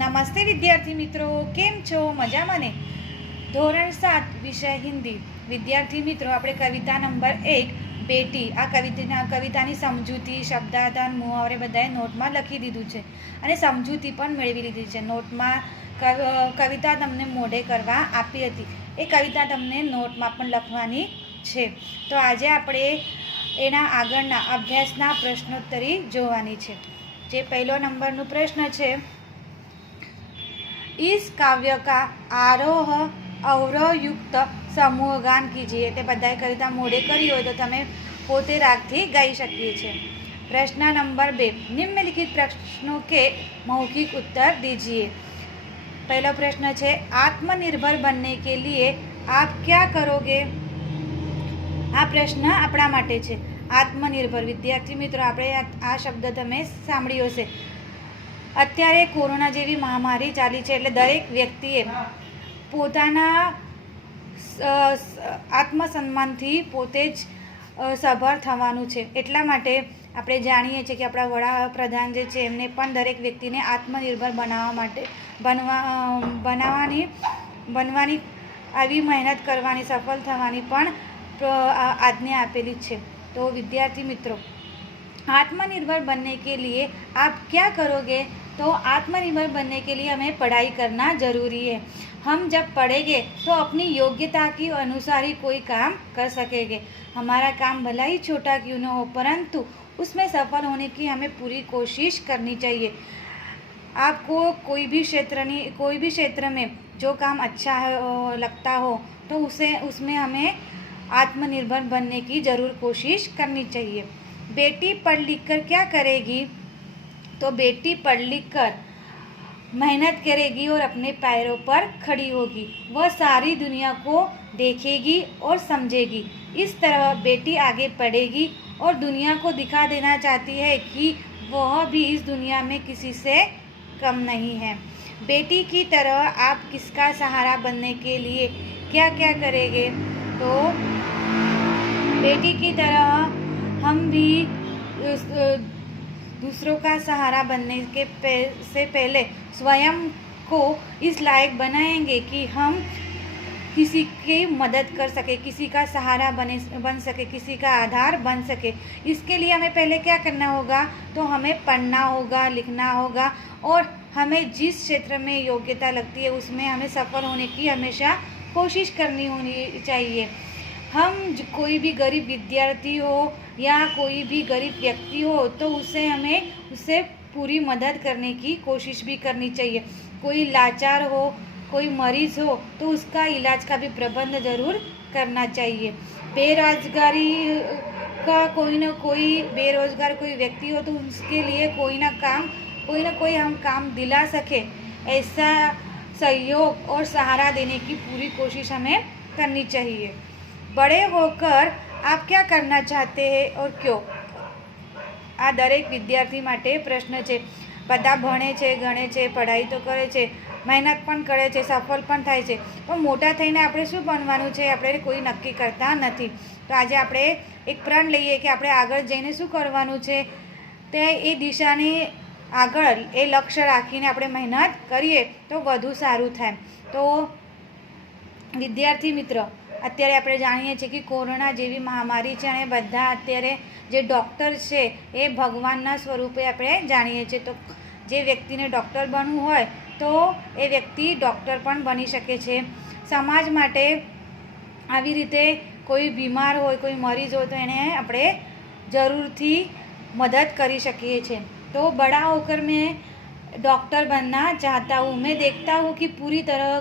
નમસ્તે વિદ્યાર્થી મિત્રો, કેમ છો? મજામાં ને? ધોરણ 7 વિષય હિન્દી. વિદ્યાર્થી મિત્રો, આપણે કવિતા નંબર 1 બેટી આ કવિતાની સમજૂતી, શબ્દાર્થ, મુહાવરે બધાએ નોટમાં લખી દીધું છે અને સમજૂતી પણ મેળવી લીધી છે. નોટમાં કવિતા તમને મોઢે કરવા આપી હતી, એ કવિતા તમને નોટમાં પણ લખવાની છે. તો આજે આપણે એના આગળના અભ્યાસના પ્રશ્નોત્તરી જોવાની છે. જે પહેલો નંબરનો પ્રશ્ન છે, इस काव्य का आरोह अवरोह युक्त समूह गान कीजिए. તે બધાએ કવિતા મોઢે કરી હોય તો તમે પોતે રાગથી ગાઈ શકીએ છીએ. प्रश्न नंबर 2, निम्नलिखित प्रश्नों के मौखिक उत्तर दीजिए. पहला प्रश्न है, आत्मनिर्भर बनने के लिए आप क्या करोगे? આ પ્રશ્ન આપણા માટે છે. આત્મનિર્ભર. વિદ્યાર્થી મિત્રો, આપણે આ શબ્દ તમે સાંભળ્યો હશે. અત્યારે કોરોના જેવી મહામારી ચાલી છે, એટલે દરેક વ્યક્તિએ પોતાના આત્મસન્માનથી પોતે જ સભર થવાનું છે. એટલા માટે આપણે જાણીએ છીએ કે આપણા વડાપ્રધાન જે છે એમને પણ દરેક વ્યક્તિને આત્મનિર્ભર બનાવવા માટે બનવાની આવી મહેનત કરવાની, સફળ થવાની પણ આજ્ઞા આપેલી છે. તો વિદ્યાર્થી મિત્રો, आत्मनिर्भर बनने के लिए आप क्या करोगे? तो आत्मनिर्भर बनने के लिए हमें पढ़ाई करना ज़रूरी है. हम जब पढ़ेंगे तो अपनी योग्यता की अनुसार ही कोई काम कर सकेंगे. हमारा काम भला ही छोटा क्यों न हो, परंतु उसमें सफल होने की हमें पूरी कोशिश करनी चाहिए. आपको कोई भी क्षेत्र में जो काम अच्छा लगता हो तो उसमें हमें आत्मनिर्भर बनने की ज़रूर कोशिश करनी चाहिए. बेटी पढ़ लिख कर क्या करेगी? तो बेटी पढ़ लिख कर मेहनत करेगी और अपने पैरों पर खड़ी होगी. वह सारी दुनिया को देखेगी और समझेगी. इस तरह बेटी आगे पढ़ेगी और दुनिया को दिखा देना चाहती है कि वह भी इस दुनिया में किसी से कम नहीं है. बेटी की तरह आप किसका सहारा बनने के लिए क्या क्या करेंगे? तो बेटी की तरह हम भी दूसरों का सहारा बनने से पहले स्वयं को इस लायक बनाएंगे कि हम किसी की मदद कर सके, किसी का सहारा बन सके, किसी का आधार बन सके. इसके लिए हमें पहले क्या करना होगा? तो हमें पढ़ना होगा, लिखना होगा और हमें जिस क्षेत्र में योग्यता लगती है उसमें हमें सफल होने की हमेशा कोशिश करनी होनी चाहिए. हम कोई भी गरीब विद्यार्थी हो या कोई भी गरीब व्यक्ति हो तो उससे पूरी मदद करने की कोशिश भी करनी चाहिए. कोई लाचार हो, कोई मरीज़ हो तो उसका इलाज का भी प्रबंध ज़रूर करना चाहिए. बेरोजगारी का कोई बेरोजगार कोई व्यक्ति हो तो उसके लिए कोई ना कोई हम काम दिला सके, ऐसा सहयोग और सहारा देने की पूरी कोशिश हमें करनी चाहिए. बड़े होकर आप क्या करना चाहते हैं और क्यों? આ દરેક વિદ્યાર્થી માટે પ્રશ્ન છે. બધા ભણે છે, ગણે છે, પઢાઈ તો કરે છે, મહેનત પણ કરે છે, સફળ પણ થાય છે, પણ મોટા થઈને આપણે શું બનવાનું છે આપણે કોઈ નક્કી કરતા નથી. તો આજે આપણે એક પ્રણ લઈએ કે આપણે આગળ જઈને શું કરવાનું છે, તે એ દિશાની આગળ એ લક્ષ્ય રાખીને આપણે મહેનત કરીએ તો વધુ સારું થાય. તો વિદ્યાર્થી મિત્રો, અત્યારે આપણે જાણીએ છીએ કે કોરોના જેવી મહામારી છે અને બધા અત્યારે જે ડૉક્ટર છે એ ભગવાનના સ્વરૂપે આપણે જાણીએ છીએ. તો જે વ્યક્તિને ડૉક્ટર બનવું હોય તો એ વ્યક્તિ ડૉક્ટર પણ બની શકે છે. સમાજ માટે આવી રીતે કોઈ બીમાર હોય, કોઈ મરીઝ હોય તો એને આપણે જરૂરથી મદદ કરી શકીએ છીએ. તો બડા હોकर मैं डॉक्टर बनना चाहता हूँ. मैं देखता हूँ कि पूरी तरह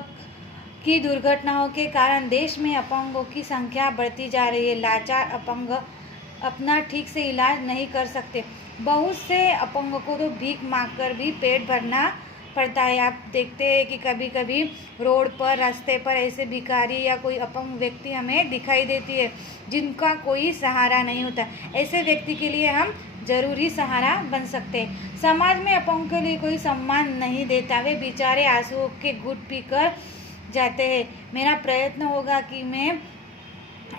की दुर्घटनाओं के कारण देश में अपंगों की संख्या बढ़ती जा रही है. लाचार अपंग अपना ठीक से इलाज नहीं कर सकते. बहुत से अपंगों को तो भीख मांगकर भी पेट भरना पड़ता है. आप देखते हैं कि कभी कभी रोड पर, रास्ते पर ऐसे भिखारी या कोई अपंग व्यक्ति हमें दिखाई देती है जिनका कोई सहारा नहीं होता. ऐसे व्यक्ति के लिए हम ज़रूरी सहारा बन सकते हैं. समाज में अपंग के लिए कोई सम्मान नहीं देता. वे बेचारे आंसुओं के घुट पीकर जाते हैं. मेरा प्रयत्न होगा कि मैं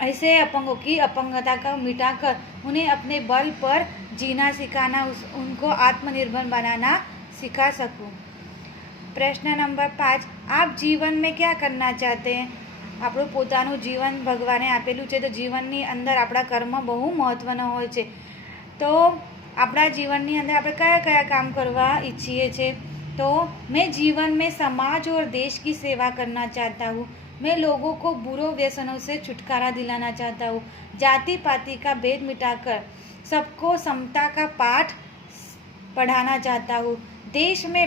ऐसे अपंगों की अपंगता को मिटाकर उन्हें अपने बल पर जीना सिखाना, उनको आत्मनिर्भर बनाना सिखा सकूं. प्रश्न नंबर 5, आप जीवन में क्या करना चाहते हैं? આપણું પોતાનું જીવન ભગવાને આપેલું છે, તો જીવનની અંદર આપણા કર્મ બહુ મહત્ત્વના હોય છે. તો આપણા જીવનની અંદર આપણે કયા કયા કામ કરવા ઈચ્છીએ છીએ? तो मैं जीवन में समाज और देश की सेवा करना चाहता हूँ. मैं लोगों को बुरे व्यसनों से छुटकारा दिलाना चाहता हूँ. जाति पाति का भेद मिटाकर सबको समता का पाठ पढ़ाना चाहता हूँ. देश में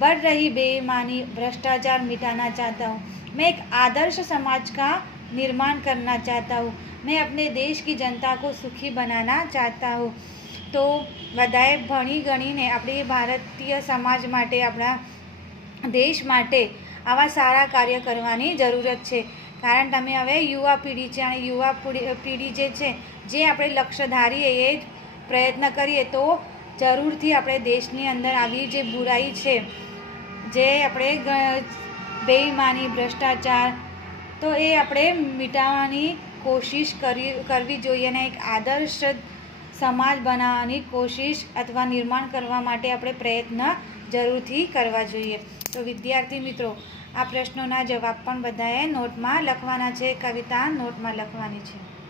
बढ़ रही बेईमानी भ्रष्टाचार मिटाना चाहता हूँ. मैं एक आदर्श समाज का निर्माण करना चाहता हूँ. मैं अपने देश की जनता को सुखी बनाना चाहता हूँ. तो बधाए भणी गणीने अपनी भारतीय समाज माटे अपना देश माटे आवा सारा कार्य करवानी जरूरत है. कारण तमे हवे युवा पीढ़ी है और युवा पीढ़ी जे अपने लक्ष्य धारीए ए प्रयत्न करिए तो जरूरथी अपने देशनी अंदर आवी जे बुराई है, जे अपने बेईमानी भ्रष्टाचार, तो ये अपने मिटावानी कोशिश करवी जोईए ने एक आदर्श समाज बनावવાની કોશિશ અથવા નિર્માણ કરવા માટે આપણે પ્રયત્ન જરૂરથી કરવા જોઈએ. તો વિદ્યાર્થી મિત્રો, આ પ્રશ્નોના જવાબ પણ બધાએ નોટમાં લખવાના છે, કવિતા નોટમાં લખવાની છે.